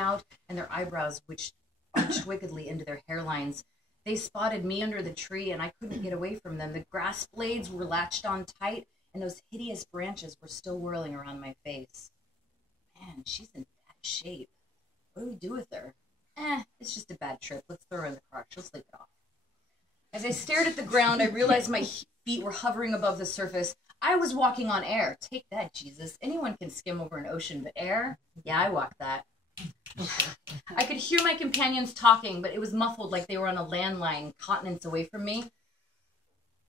out, and their eyebrows which arched wickedly into their hairlines. They spotted me under the tree, and I couldn't get away from them. The grass blades were latched on tight, and those hideous branches were still whirling around my face. Man, she's in bad shape. What do we do with her? It's just a bad trip. Let's throw her in the car. She'll sleep it off. As I stared at the ground, I realized my feet were hovering above the surface. I was walking on air. Take that, Jesus. Anyone can skim over an ocean, but air? Yeah, I walk that. I could hear my companions talking, but it was muffled like they were on a landline continents away from me.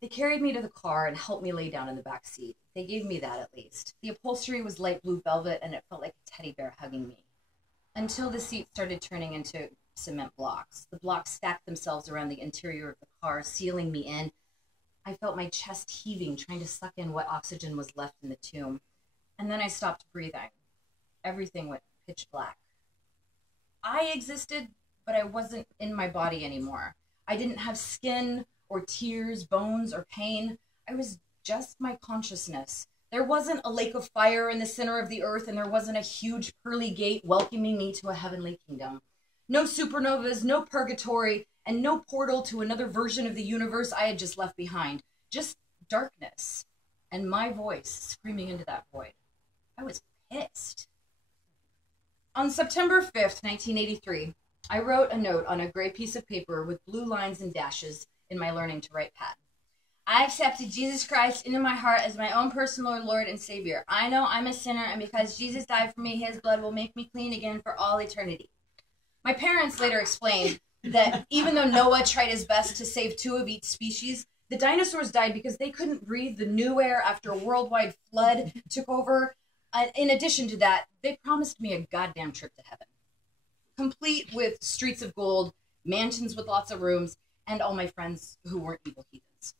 They carried me to the car and helped me lay down in the back seat. They gave me that, at least. The upholstery was light blue velvet, and it felt like a teddy bear hugging me. Until the seat started turning into cement blocks. The blocks stacked themselves around the interior of the car, sealing me in. I felt my chest heaving, trying to suck in what oxygen was left in the tomb. And then I stopped breathing. Everything went pitch black. I existed, but I wasn't in my body anymore. I didn't have skin or tears, bones, or pain. I was just my consciousness. There wasn't a lake of fire in the center of the earth, and there wasn't a huge pearly gate welcoming me to a heavenly kingdom. No supernovas, no purgatory, and no portal to another version of the universe I had just left behind. Just darkness, and my voice screaming into that void. I was pissed. On September 5th, 1983, I wrote a note on a gray piece of paper with blue lines and dashes in my learning to write pad. I accepted Jesus Christ into my heart as my own personal Lord and Savior. I know I'm a sinner, and because Jesus died for me, his blood will make me clean again for all eternity. My parents later explained that even though Noah tried his best to save 2 of each species, the dinosaurs died because they couldn't breathe the new air after a worldwide flood took over. In addition to that, they promised me a goddamn trip to heaven, complete with streets of gold, mansions with lots of rooms, and all my friends who weren't evil heathens.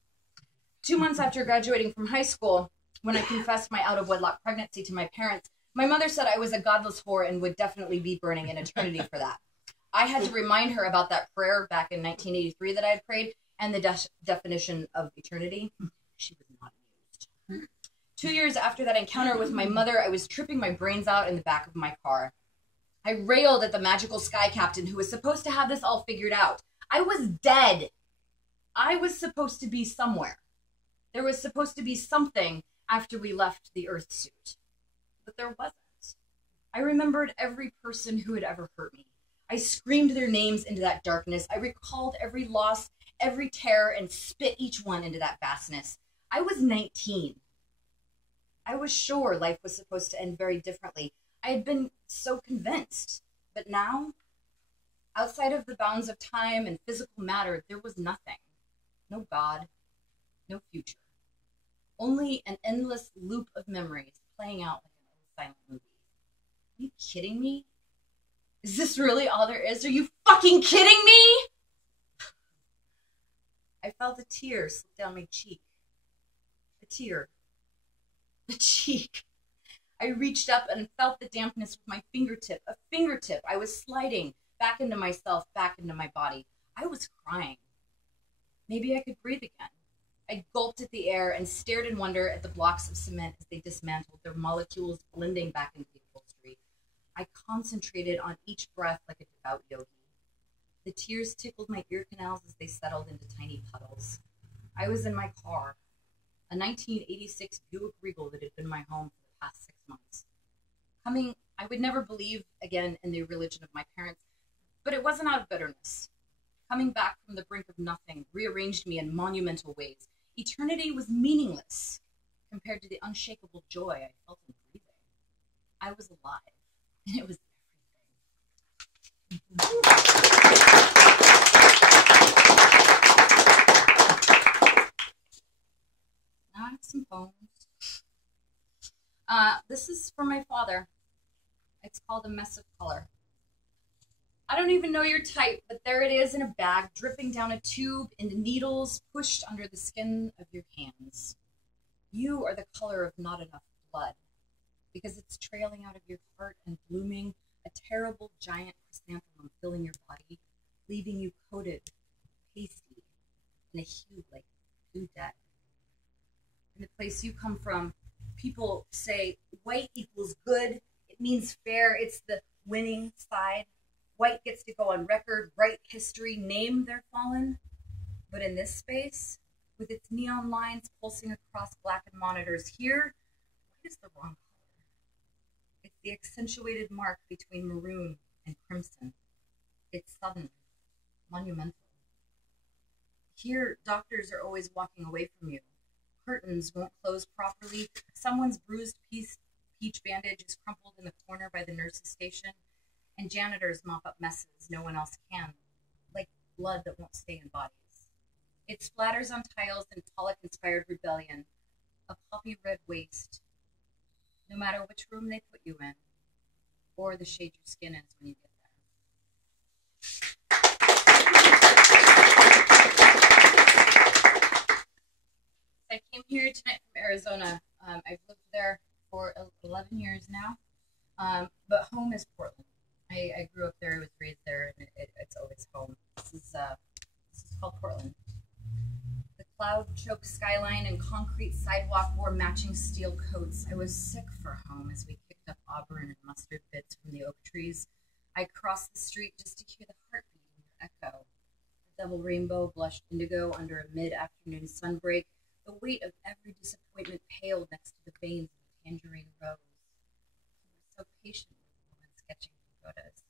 2 months after graduating from high school, when I confessed my out-of-wedlock pregnancy to my parents, my mother said I was a godless whore and would definitely be burning in eternity for that. I had to remind her about that prayer back in 1983 that I had prayed and the definition of eternity. She was not amused. 2 years after that encounter with my mother, I was tripping my brains out in the back of my car. I railed at the magical sky captain who was supposed to have this all figured out. I was dead. I was supposed to be somewhere. There was supposed to be something after we left the Earth suit. But there wasn't. I remembered every person who had ever hurt me. I screamed their names into that darkness. I recalled every loss, every terror, and spit each one into that vastness. I was 19. I was sure life was supposed to end very differently. I had been so convinced. But now, outside of the bounds of time and physical matter, there was nothing. No God, no future. Only an endless loop of memories playing out like an old silent movie. Are you kidding me? Is this really all there is? Are you fucking kidding me? I felt a tear slip down my cheek. A tear. A cheek. I reached up and felt the dampness with my fingertip. A fingertip. I was sliding back into myself, back into my body. I was crying. Maybe I could breathe again. I gulped at the air and stared in wonder at the blocks of cement as they dismantled, their molecules blending back into the upholstery. I concentrated on each breath like a devout yogi. The tears tickled my ear canals as they settled into tiny puddles. I was in my car, a 1986 Buick Regal that had been my home for the past 6 months. I would never believe again in the religion of my parents, but it wasn't out of bitterness. Coming back from the brink of nothing rearranged me in monumental ways. Eternity was meaningless compared to the unshakable joy I felt in breathing. I was alive, and it was everything. Now I have some poems. This is for my father. It's called A Mess of Color. I don't even know your type, but there it is in a bag, dripping down a tube into needles pushed under the skin of your hands. You are the color of not enough blood, because it's trailing out of your heart and blooming, a terrible giant chrysanthemum filling your body, leaving you coated, pasty, in a hue like blue death. In the place you come from, people say white equals good. It means fair. It's the winning side. White gets to go on record, write history, name their fallen. But in this space, with its neon lines pulsing across blackened monitors, here, white is the wrong color. It's the accentuated mark between maroon and crimson. It's sudden, monumental. Here, doctors are always walking away from you. Curtains won't close properly. Someone's bruised peach bandage is crumpled in the corner by the nurse's station, and janitors mop up messes no one else can, like blood that won't stay in bodies. It splatters on tiles in Pollock-inspired rebellion, a poppy red waste, no matter which room they put you in, or the shade your skin is when you get there. I came here tonight from Arizona. I've lived there for 11 years now, but home is Portland. I grew up there, I was raised there, and it's always home. This is called Portland. The cloud-choked skyline and concrete sidewalk wore matching steel coats. I was sick for home as we picked up auburn and mustard bits from the oak trees. I crossed the street just to hear the heartbeat in your echo. The double rainbow blushed indigo under a mid-afternoon sunbreak. The weight of every disappointment paled next to the veins of a tangerine rose. You were so patient with the woman sketching pagodas.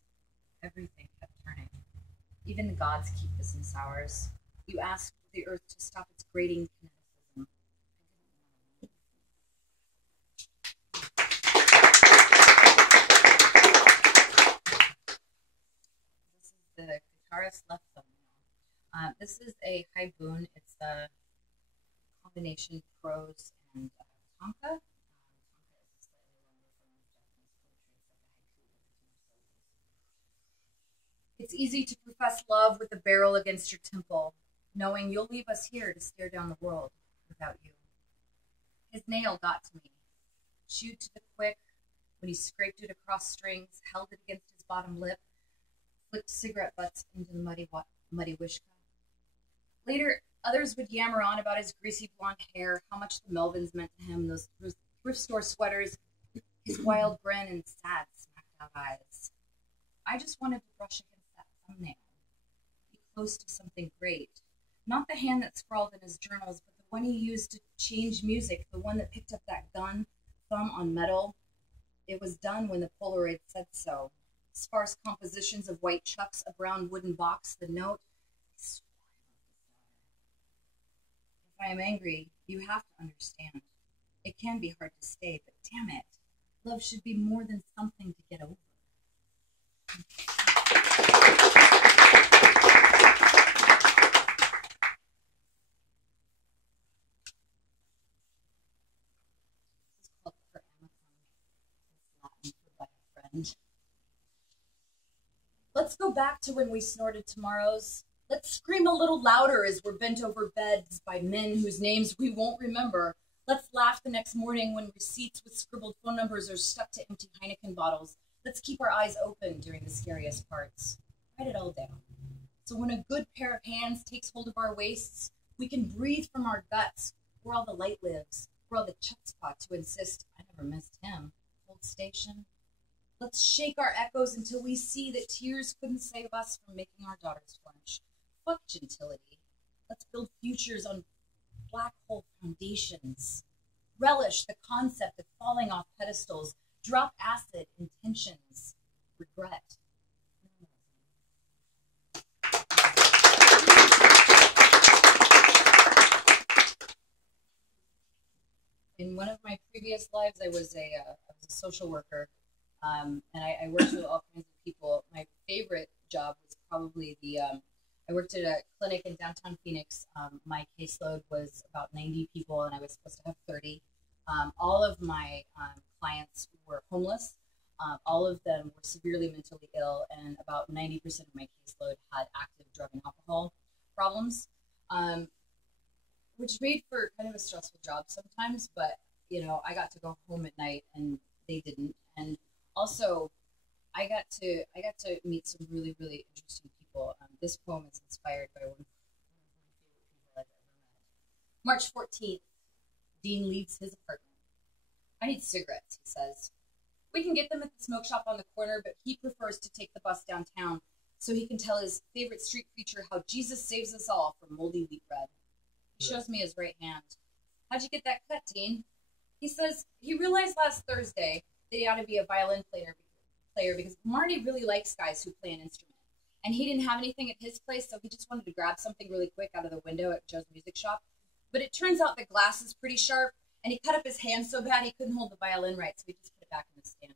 Everything kept turning. Even the gods keep business hours. You asked the earth to stop its grating kineticism. This is the guitarist left thumb. This is a haibun. It's a combination prose and tanka. Tanka is slightly longer from Japanese poetry. It's easy to profess love with a barrel against your temple, knowing you'll leave us here to stare down the world without you. His nail got to me, chewed to the quick when he scraped it across strings, held it against his bottom lip, flicked cigarette butts into the muddy wishka. Later, others would yammer on about his greasy blonde hair, how much the Melvins meant to him, those thrift store sweaters, his wild grin, and sad, smacked-out eyes. I just wanted to brush against that thumbnail, be close to something great. Not the hand that scrawled in his journals, but the one he used to change music, the one that picked up that gun, thumb on metal. It was done when the Polaroid said so. Sparse compositions of white chucks, a brown wooden box, the note. If I am angry, you have to understand. It can be hard to stay, but damn it, love should be more than something to get over. Let's go back to when we snorted tomorrows. Let's scream a little louder as we're bent over beds by men whose names we won't remember. Let's laugh the next morning when receipts with scribbled phone numbers are stuck to empty Heineken bottles. Let's keep our eyes open during the scariest parts. Write it all down. So when a good pair of hands takes hold of our waists, we can breathe from our guts, where all the light lives, where all the chutzpah to insist, I never missed him, hold station. Let's shake our echoes until we see that tears couldn't save us from making our daughters flinch. Fuck gentility. Let's build futures on black hole foundations. Relish the concept of falling off pedestals. Drop acid intentions. Regret. In one of my previous lives, I was a social worker. And I worked with all kinds of people. My favorite job was probably I worked at a clinic in downtown Phoenix. My caseload was about 90 people, and I was supposed to have 30. All of my clients were homeless. All of them were severely mentally ill, and about 90% of my caseload had active drug and alcohol problems, which made for kind of a stressful job sometimes. But you know, I got to go home at night, and they didn't. And also, I got to meet some really, really interesting people. This poem is inspired by one of my favorite people I've ever met. March 14th, Dean leaves his apartment. I need cigarettes, he says. We can get them at the smoke shop on the corner, but he prefers to take the bus downtown so he can tell his favorite street preacher how Jesus saves us all from moldy wheat bread. He shows me his right hand. How'd you get that cut, Dean? He says he realized last Thursday that he ought to be a violin player because Marty really likes guys who play an instrument. And he didn't have anything at his place, so he just wanted to grab something really quick out of the window at Joe's music shop. But it turns out the glass is pretty sharp, and he cut up his hand so bad he couldn't hold the violin right, so he just put it back in the stand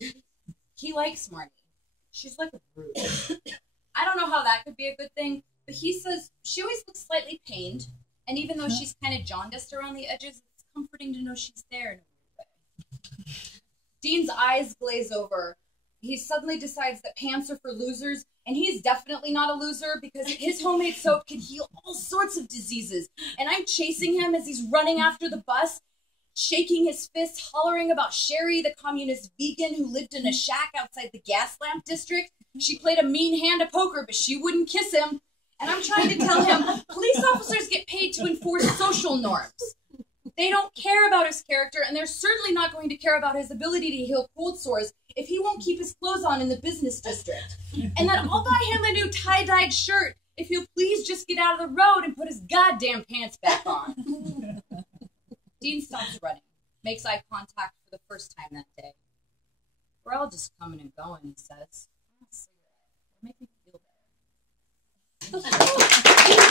and left. He likes Marty. She's like a brute. I don't know how that could be a good thing, but he says she always looks slightly pained, and even though she's kind of jaundiced around the edges, it's comforting to know she's there in a weird way. Dean's eyes glaze over. He suddenly decides that pants are for losers, and he's definitely not a loser because his homemade soap can heal all sorts of diseases. And I'm chasing him as he's running after the bus, shaking his fist, hollering about Sherry, the communist vegan who lived in a shack outside the gas lamp district. She played a mean hand of poker, but she wouldn't kiss him. And I'm trying to tell him police officers get paid to enforce social norms. They don't care about his character, and they're certainly not going to care about his ability to heal cold sores if he won't keep his clothes on in the business district. And that I'll buy him a new tie-dyed shirt if he'll please just get out of the road and put his goddamn pants back on. Dean stops running, makes eye contact for the first time that day. We're all just coming and going, he says. I want a cigarette. It'll make me feel better.